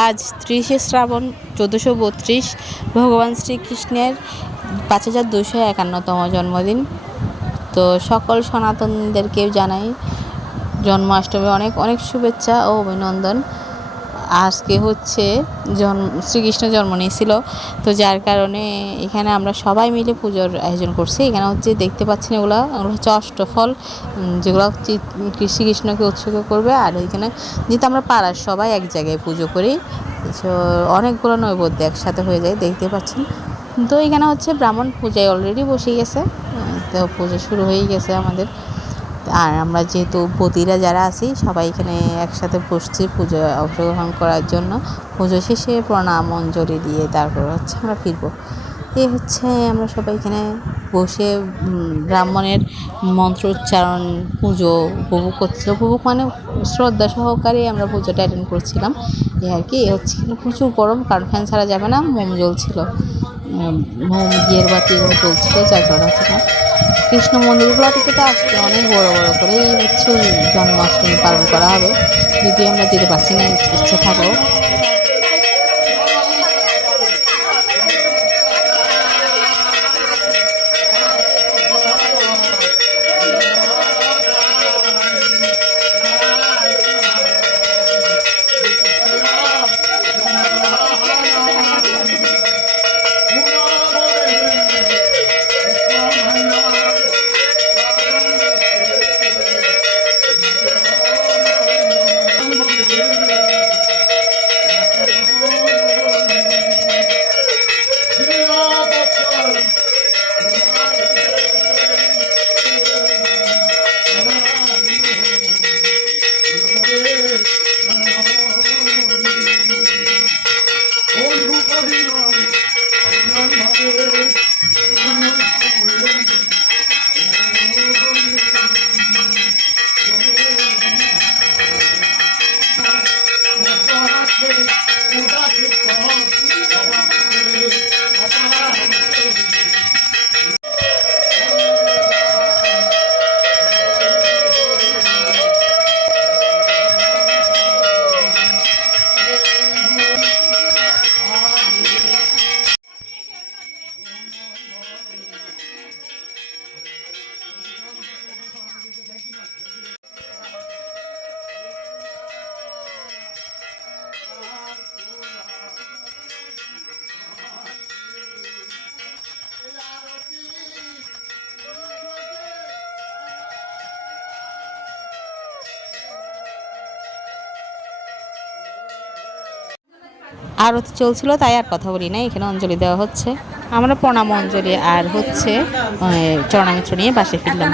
আজ ত্রিশে শ্রাবণ চোদ্দোশো বত্রিশ, ভগবান শ্রীকৃষ্ণের পাঁচ হাজার দুশো একান্নতম জন্মদিন। তো সকল সনাতনদেরকেও জানাই জন্মাষ্টমী অনেক অনেক শুভেচ্ছা ও অভিনন্দন। আজকে হচ্ছে জন্ম শ্রীকৃষ্ণ জন্ম নিয়েছিল। তো যার কারণে এখানে আমরা সবাই মিলে পুজোর আয়োজন করছি। এখানে হচ্ছে দেখতে পাচ্ছেন এগুলো ওগুলো হচ্ছে অষ্টফল যেগুলো শ্রীকৃষ্ণকে উৎসর্গ করবে। আর এখানে যেহেতু আমরা পাড়ার সবাই এক জায়গায় পুজো করি অনেকগুলো নৈবদ্য একসাথে হয়ে যায়, দেখতে পাচ্ছেন। তো এখানে হচ্ছে ব্রাহ্মণ পূজায় অলরেডি বসে গেছে। তো পুজো শুরু হয়ে গেছে আমাদের। আর আমরা যেহেতু বদিরা যারা আছি, সবাই এখানে একসাথে বসছি পুজো, অংশগ্রহণ করার জন্য। পুজো শেষে প্রণাম, অঞ্জলি দিয়ে তারপর হচ্ছে আমরা ফিরবো। এই হচ্ছে আমরা সবাই এখানে বসে ব্রাহ্মণের মন্ত্র উচ্চারণ, পুজো উপভোগ করছিল উপভোগ মানে শ্রদ্ধা সহকারে আমরা পুজোটা অ্যাটেন্ড করছিলাম। এই আর কি, এ হচ্ছে প্রচুর গরম, কারণ ফ্যান ছাড়া যাবে না, মোম জ্বলছিল। মোম বিয়ের বাতি এগুলো চলছিল, যার কারণে না। কৃষ্ণ মন্দিরগুলো থেকে তো আসছে অনেক বড় বড় করে এই হচ্ছে জন্মাষ্টমী পালন করা হবে। যদি আমরা যেতে পারছি না, ইচ্ছা থাকলেও। 哎。আরতি চলছিল তাই আর কথা বলি না এখানে অঞ্জলি দেওয়া হচ্ছে। আমরা প্রণাম অঞ্জলি আর হচ্ছে চরণাঞ্চ নিয়ে বাসে ফিরলাম।